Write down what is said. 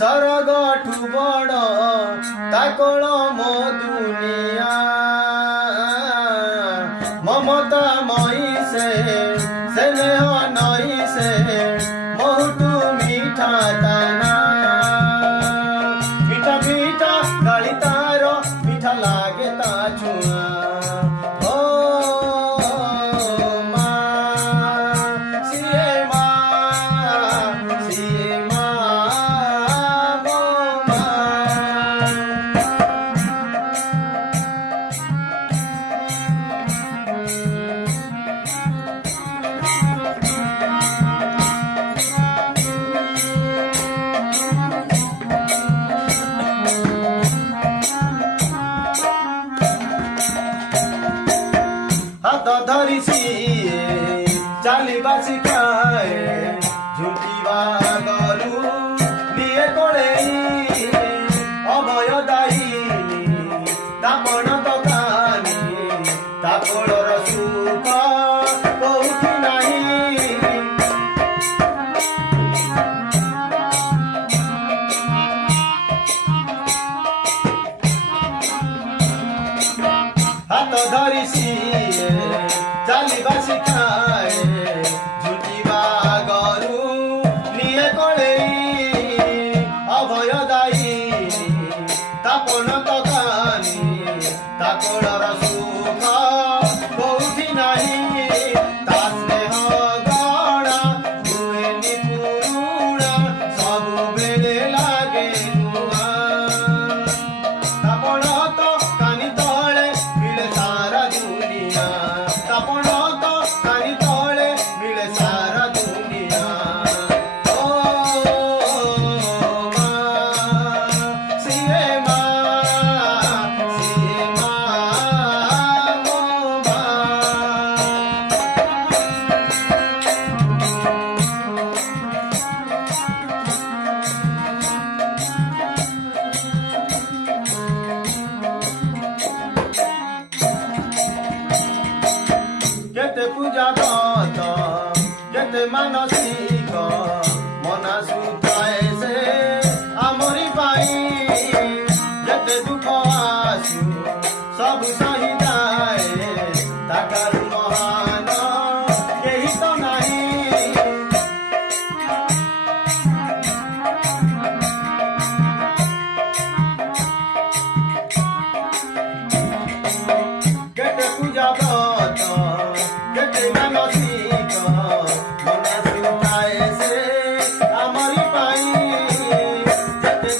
सरगठु बड़ ताकल मो दुनिया ममता मई से स्नेह नई से बहुत मीठा ताना मीठा मीठा गाली तार मीठा लागे ता छुआ हाथ धरी सिए चालिबा शिखाए झुटिबा गरु निये कोड़े अभय दायी तापण तकानी तापड़र सुख कोउठी नाही हाथ धरी सिए चालिबा शिखाए झुटिबा गरु निये कोड़े अभय दायी तापण तकानी तापड़र सुख कोउठी नाही ता स्नेह गड़ा हुएनि पुरुणा सबु बेले लागे नुआ तापण तो कानी तले मिले सारा दुनिया तापण तो कानी तले मिले सारा दुनिया ओ माँ सिए माँ ओ माँ केते पूजा दत केते मानसिक मना सुताए से आमरी पाई केते दुख आसु सब सही जाए ताकारू महान केही तो नाही केते पूजा दत केते मानसिक मना सुताए से आमरी पाई केते